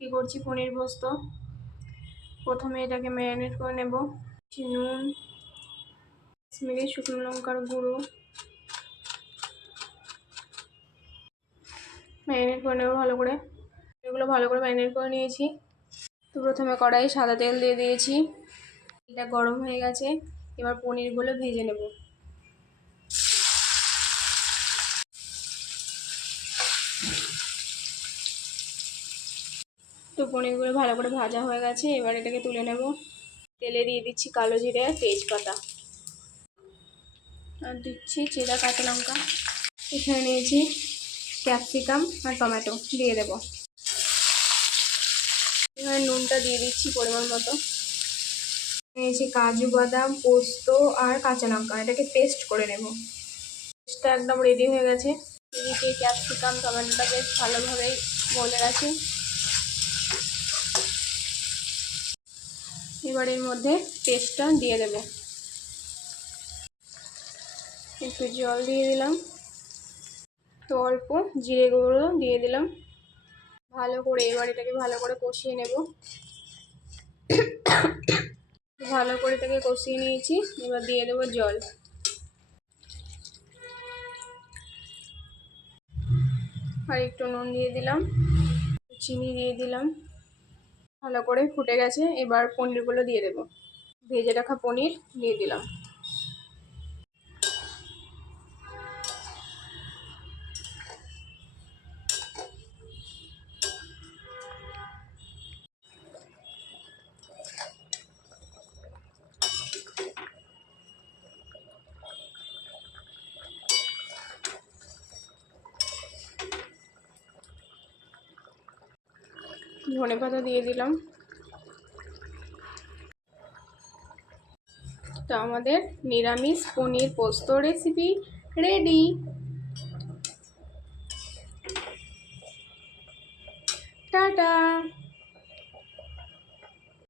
কি করছি পনির পোস্ত। প্রথমে এটাকে ম্যারিনেট করে নেব। নুন, কাশ্মীরি শুকনো লঙ্কার গুঁড়ো ম্যারিনেট করে নেবো ভালো করে। এগুলো ভালো করে ম্যারিনেট করে নিয়েছি। তো প্রথমে কড়াইয়ে সাদা তেল দিয়ে দিয়েছি। এটা গরম হয়ে গেছে, এবার পনিরগুলো ভেজে নেব। তো পনিরগুলো ভালো করে ভাজা হয়ে গেছে, এবার এটাকে তুলে নেব। তেলে দিয়ে দিচ্ছি কালো জিরে আর তেজপাতা, আর দিচ্ছি চেরা কাঁচা লঙ্কা। এখানে নিয়েছি ক্যাপসিকাম আর টমেটো দিয়ে দেব। এবার নুনটা দিয়ে দিচ্ছি পরিমাণ মতো। নিয়েছি কাজু বাদাম, পোস্ত আর কাঁচা লঙ্কা, এটাকে পেস্ট করে নেব। পেস্টটা একদম রেডি হয়ে গেছে। এদিকে ক্যাপসিকাম টমেটোটা বেশ ভালোভাবেই গলে গেছে। এবার এর মধ্যে পেস্টটা দিয়ে দেব। একটু জল দিয়ে দিলাম, তো অল্প জিরে গুঁড়ো দিয়ে দিলাম। ভালো করে এবার এটাকে ভালো করে কষিয়ে নেব। ভালো করে এটাকে কষিয়ে নিয়েছি, এবার দিয়ে দেবো জল। আর একটু নুন দিয়ে দিলাম, চিনি দিয়ে দিলাম। ভালো করে ফুটে গেছে, এবার পনিরগুলো দিয়ে দেব। ভেজে রাখা পনির দিয়ে দিলাম। ধনেপাতা দিয়ে দিলাম। তো আমাদের নিরামিষ পনির পোস্ত রেসিপি রেডি। টাটা।